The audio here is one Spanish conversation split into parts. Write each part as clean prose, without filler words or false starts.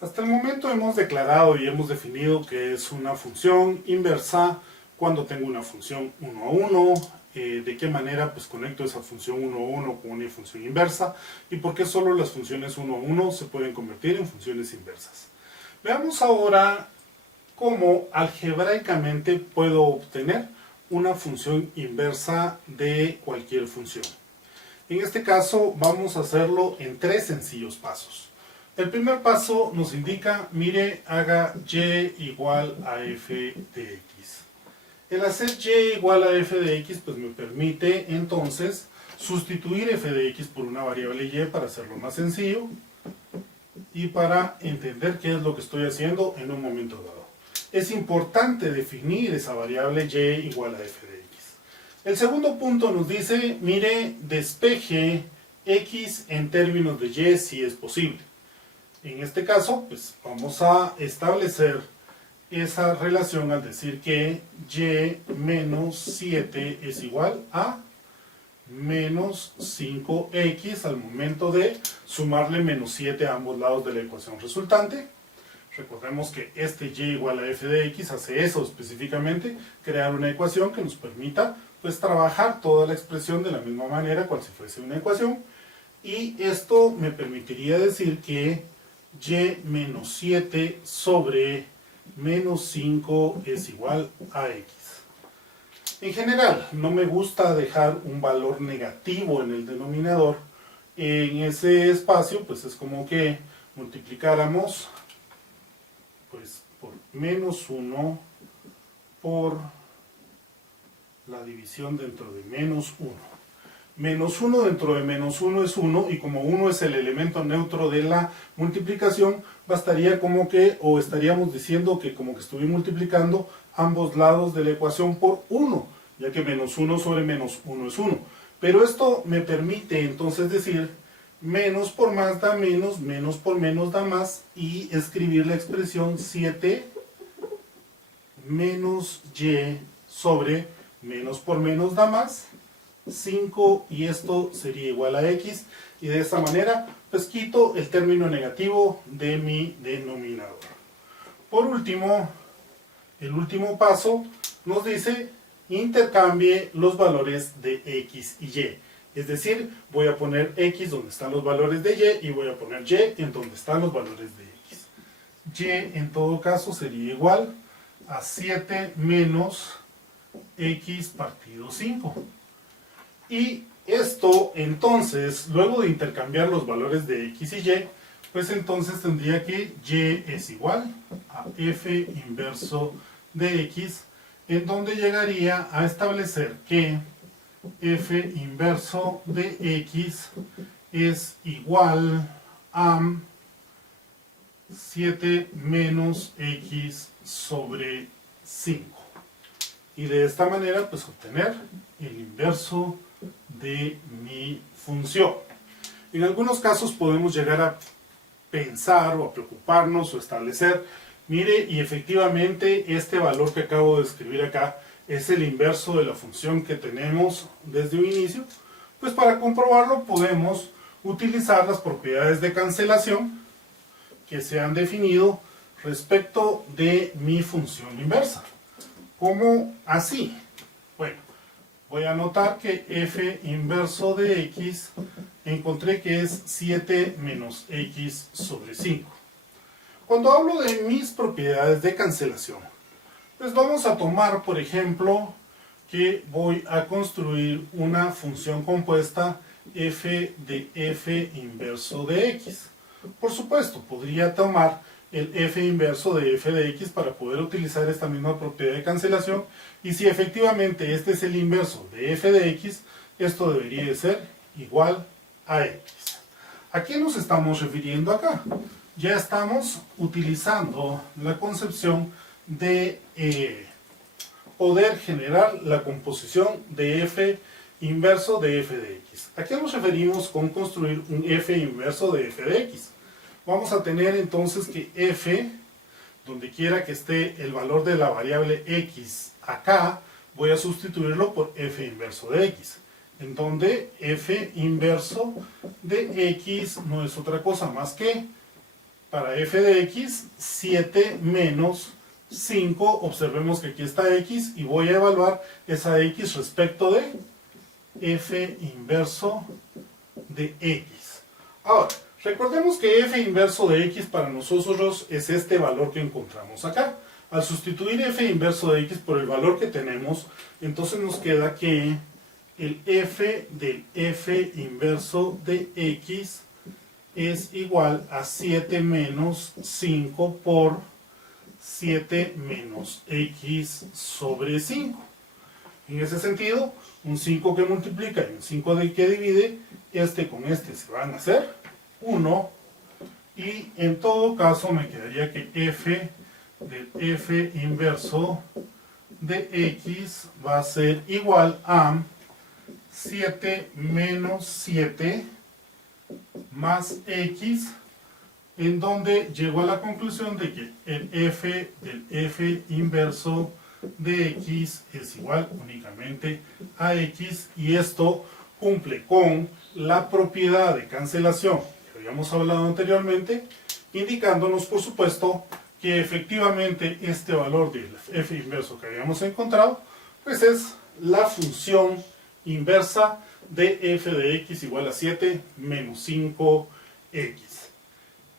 Hasta el momento hemos declarado y hemos definido que es una función inversa cuando tengo una función 1 a 1, de qué manera pues conecto esa función 1 a 1 con una función inversa y por qué solo las funciones 1 a 1 se pueden convertir en funciones inversas. Veamos ahora cómo algebraicamente puedo obtener una función inversa de cualquier función. En este caso vamos a hacerlo en tres sencillos pasos. El primer paso nos indica, mire, haga y igual a f de x. El hacer y igual a f de x pues me permite entonces sustituir f de x por una variable y para hacerlo más sencillo y para entender qué es lo que estoy haciendo en un momento dado. Es importante definir esa variable y igual a f de x. El segundo punto nos dice, mire, despeje x en términos de y si es posible. En este caso, pues vamos a establecer esa relación al decir que y menos 7 es igual a menos 5x al momento de sumarle menos 7 a ambos lados de la ecuación resultante. Recordemos que este y igual a f de x hace eso específicamente, crear una ecuación que nos permita pues trabajar toda la expresión de la misma manera cual si fuese una ecuación, y esto me permitiría decir que y menos 7 sobre menos 5 es igual a x. En general, no me gusta dejar un valor negativo en el denominador. En ese espacio, pues es como que multiplicáramos pues, por menos 1 por la división dentro de menos 1. Menos 1 dentro de menos 1 es 1, y como 1 es el elemento neutro de la multiplicación, bastaría como que, o estaríamos diciendo que como que estoy multiplicando ambos lados de la ecuación por 1, ya que menos 1 sobre menos 1 es 1. Pero esto me permite entonces decir, menos por más da menos, menos por menos da más, y escribir la expresión 7 menos y sobre menos por menos da más, 5, y esto sería igual a x, y de esta manera pues quito el término negativo de mi denominador. Por último, el último paso nos dice intercambie los valores de x y y. Es decir, voy a poner x donde están los valores de y voy a poner y en donde están los valores de x. Y en todo caso sería igual a 7 menos x partido 5. Y esto entonces, luego de intercambiar los valores de x y y, pues entonces tendría que y es igual a f inverso de x, en donde llegaría a establecer que f inverso de x es igual a 7 menos x sobre 5. Y de esta manera pues obtener el inverso de mi función. En algunos casos podemos llegar a pensar o a preocuparnos o establecer, mire, y efectivamente este valor que acabo de escribir acá es el inverso de la función que tenemos desde un inicio. Pues para comprobarlo podemos utilizar las propiedades de cancelación que se han definido respecto de mi función inversa. ¿Cómo así? Bueno, voy a anotar que f inverso de x encontré que es 7 menos x sobre 5. Cuando hablo de mis propiedades de cancelación, pues vamos a tomar, por ejemplo, que voy a construir una función compuesta f de f inverso de x. Por supuesto, podría tomar el f inverso de f de x para poder utilizar esta misma propiedad de cancelación, y si efectivamente este es el inverso de f de x, esto debería de ser igual a x. ¿A qué nos estamos refiriendo acá? Ya estamos utilizando la concepción de poder generar la composición de f inverso de f de x. ¿A qué nos referimos con construir un f inverso de f de x? Vamos a tener entonces que f, donde quiera que esté el valor de la variable x acá, voy a sustituirlo por f inverso de x, en donde f inverso de x no es otra cosa más que para f de x, 7 menos 5, observemos que aquí está x, y voy a evaluar esa x respecto de f inverso de x. Ahora, recordemos que f inverso de x para nosotros es este valor que encontramos acá. Al sustituir f inverso de x por el valor que tenemos, entonces nos queda que el f del f inverso de x es igual a 7 menos 5 por 7 menos x sobre 5. En ese sentido, un 5 que multiplica y un 5 que divide, este con este se van a hacer 1, y en todo caso me quedaría que f del f inverso de x va a ser igual a 7 menos 7 más x, en donde llego a la conclusión de que el f del f inverso de x es igual únicamente a x, y esto cumple con la propiedad de cancelación que habíamos hablado anteriormente, indicándonos por supuesto que efectivamente este valor del f inverso que habíamos encontrado pues es la función inversa de f de x igual a 7 menos 5x.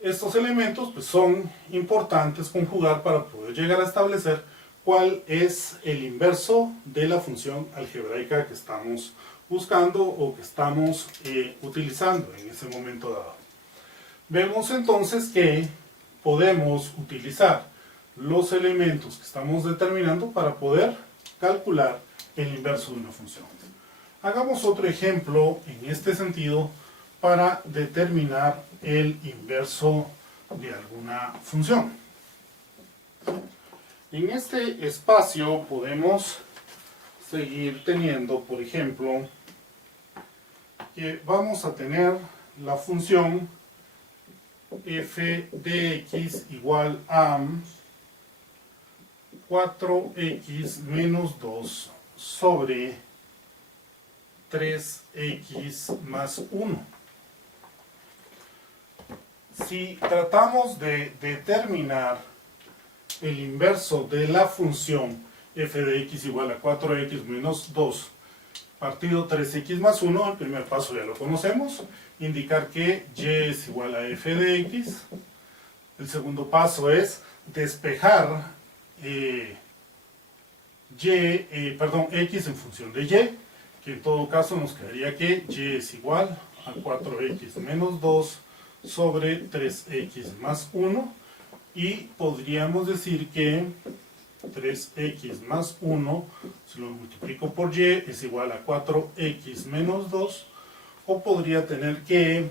Estos elementos pues, son importantes conjugar para poder llegar a establecer cuál es el inverso de la función algebraica que estamos buscando o que estamos utilizando en ese momento dado. Vemos entonces que podemos utilizar los elementos que estamos determinando para poder calcular el inverso de una función. Hagamos otro ejemplo en este sentido para determinar el inverso de alguna función. En este espacio podemos seguir teniendo, por ejemplo, que vamos a tener la función f de x igual a 4x menos 2 sobre 3x más 1. Si tratamos de determinar el inverso de la función f de x igual a 4x menos 2 partido 3x más 1, el primer paso ya lo conocemos, indicar que y es igual a f de x. El segundo paso es despejar x en función de y, que en todo caso nos quedaría que y es igual a 4x menos 2 sobre 3x más 1, y podríamos decir que 3x más 1, si lo multiplico por y, es igual a 4x menos 2, o podría tener que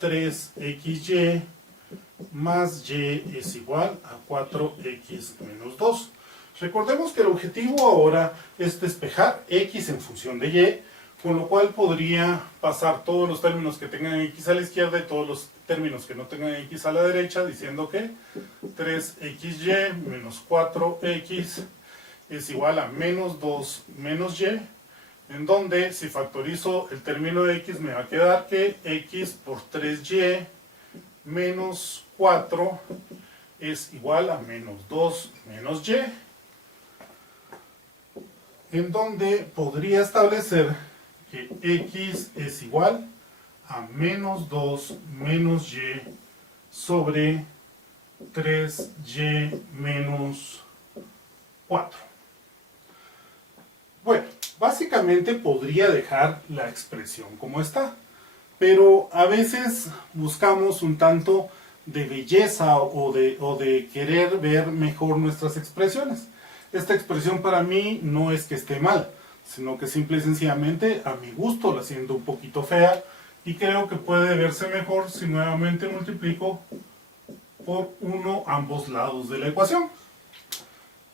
3xy más y es igual a 4x menos 2. Recordemos que el objetivo ahora es despejar x en función de y, con lo cual podría pasar todos los términos que tengan x a la izquierda y todos los términos que no tengan x a la derecha, diciendo que 3xy menos 4x es igual a menos 2 menos y, en donde si factorizo el término de x me va a quedar que x por 3y menos 4 es igual a menos 2 menos y, en donde podría establecer que x es igual a menos 2 menos y sobre 3y menos 4. Bueno, básicamente podría dejar la expresión como está, pero a veces buscamos un tanto de belleza o de querer ver mejor nuestras expresiones. Esta expresión para mí no es que esté mal, sino que simple y sencillamente a mi gusto la siento un poquito fea, y creo que puede verse mejor si nuevamente multiplico por 1 ambos lados de la ecuación.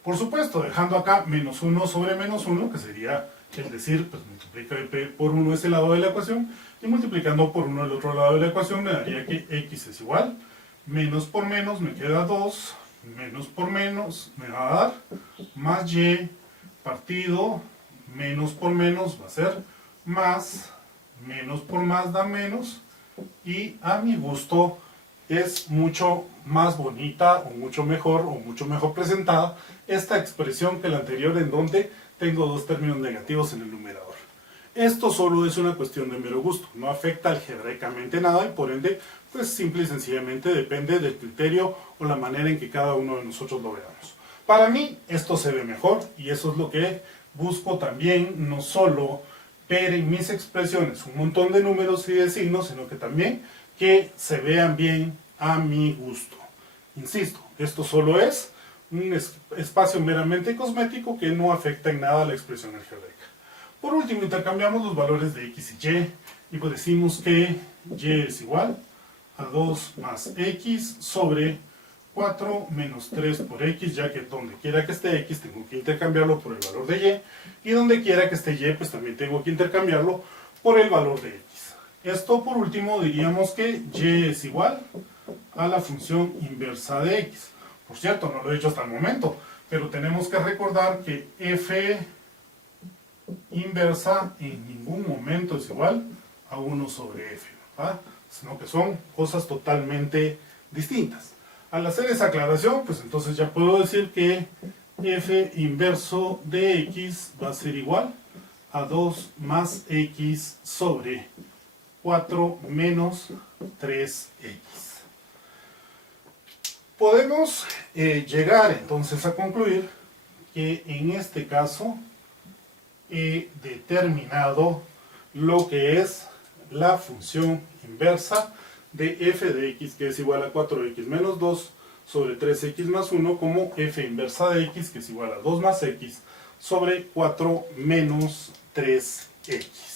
Por supuesto, dejando acá menos 1 sobre menos 1, que sería el decir, pues multiplica por 1 ese lado de la ecuación, y multiplicando por 1 el otro lado de la ecuación me daría que x es igual, menos por menos me queda 2, menos por menos me va a dar más y partido menos por menos va a ser más, menos por más da menos, y a mi gusto es mucho más bonita o mucho mejor presentada esta expresión que la anterior, en donde tengo dos términos negativos en el numerador. Esto solo es una cuestión de mero gusto, no afecta algebraicamente nada y por ende, pues simple y sencillamente depende del criterio o la manera en que cada uno de nosotros lo veamos. Para mí esto se ve mejor y eso es lo que busco también, no solo ver en mis expresiones un montón de números y de signos, sino que también que se vean bien a mi gusto. Insisto, esto solo es un espacio meramente cosmético que no afecta en nada a la expresión algebraica. Por último, intercambiamos los valores de x y y pues decimos que y es igual a 2 más x sobre 4 menos 3 por x, ya que donde quiera que esté x tengo que intercambiarlo por el valor de y donde quiera que esté y pues también tengo que intercambiarlo por el valor de x. Esto por último diríamos que y es igual a la función inversa de x. Por cierto, no lo he hecho hasta el momento, pero tenemos que recordar que f inversa en ningún momento es igual a 1 sobre f, ¿verdad? Sino que son cosas totalmente distintas. Al hacer esa aclaración, pues entonces ya puedo decir que f inverso de x va a ser igual a 2 más x sobre 4 menos 3x. Podemos llegar entonces a concluir que en este caso he determinado lo que es la función inversa de f de x, que es igual a 4x menos 2 sobre 3x más 1, como f inversa de x, que es igual a 2 más x sobre 4 menos 3x.